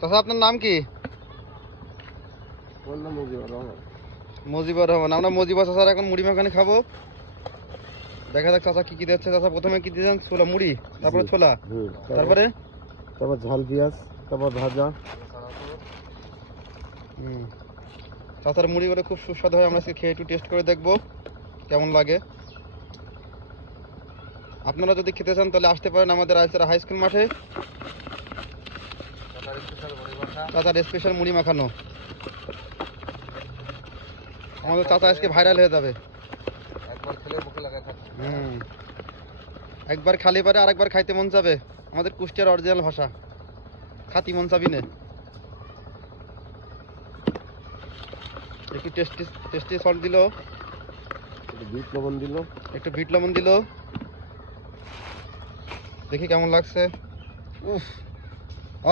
চাচা আপনার নাম কি? মুজিবুর রহমান। আমরা মুজিবুর চাচার এখন মুড়ি মাখানি খাবো। দেখা যাক চাচা কি কি দিচ্ছে। চাচা প্রথমে কি দিয়েছেন? ছোলা মুড়ি, তারপরে ছোলা, তারপরে তারপর ঝাল পেঁয়াজ, তারপর ভাজা। চাচার মুড়িগুলো খুব সুস্বাদু হয়। আমরা আজকে খেয়ে একটু টেস্ট করে দেখবো কেমন লাগে। আপনারা যদি খেতে চান তাহলে আসতে পারেন আমাদের রায়চরা হাই স্কুল মাঠে। চাচার স্পেশাল মুড়ি মাখানো। আমাদের চাচা আজকে ভাইরাল হয়ে যাবে। একবার খালি পারে আরেকবার খাইতে মন যাবে। আমাদের কুষ্টিয়ার অরিজিনাল ভাষা, খাতি মন চাবি না। একটু টেস্টি টেস্টি সল্ট দিল, বিট লবণ দিল, একটু বিট লবণ দিল। দেখি কেমন লাগছে। উফ,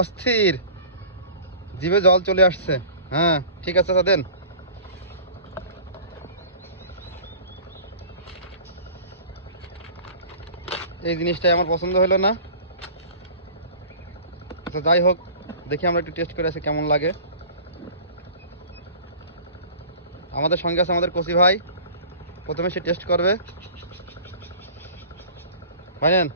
অস্থির, জিভে জল চলে আসছে। হ্যাঁ ঠিক আছে চাচা দেন। এই জিনিসটাই আমার পছন্দ হলো না। আচ্ছা যাই হোক, দেখি আমরা একটু টেস্ট করে আসি কেমন লাগে। আমাদের সঙ্গে আছে আমাদের কচি ভাই, প্রথমে সে টেস্ট করবে। ভাই নেন।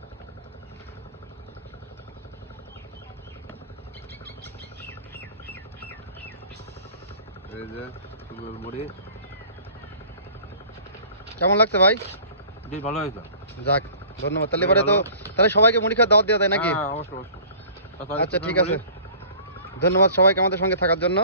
এই যে মুড়ি। কেমন লাগছে ভাই? বেশ ভালো হয়েছে। যাক ধন্যবাদ। তাহলে এবারে তো তাহলে সবাইকে মুড়ি খাওয়ার দাওয়াত দেওয়া যায় নাকি? অবশ্যই অবশ্যই। আচ্ছা ঠিক আছে, ধন্যবাদ সবাইকে আমাদের সঙ্গে থাকার জন্য।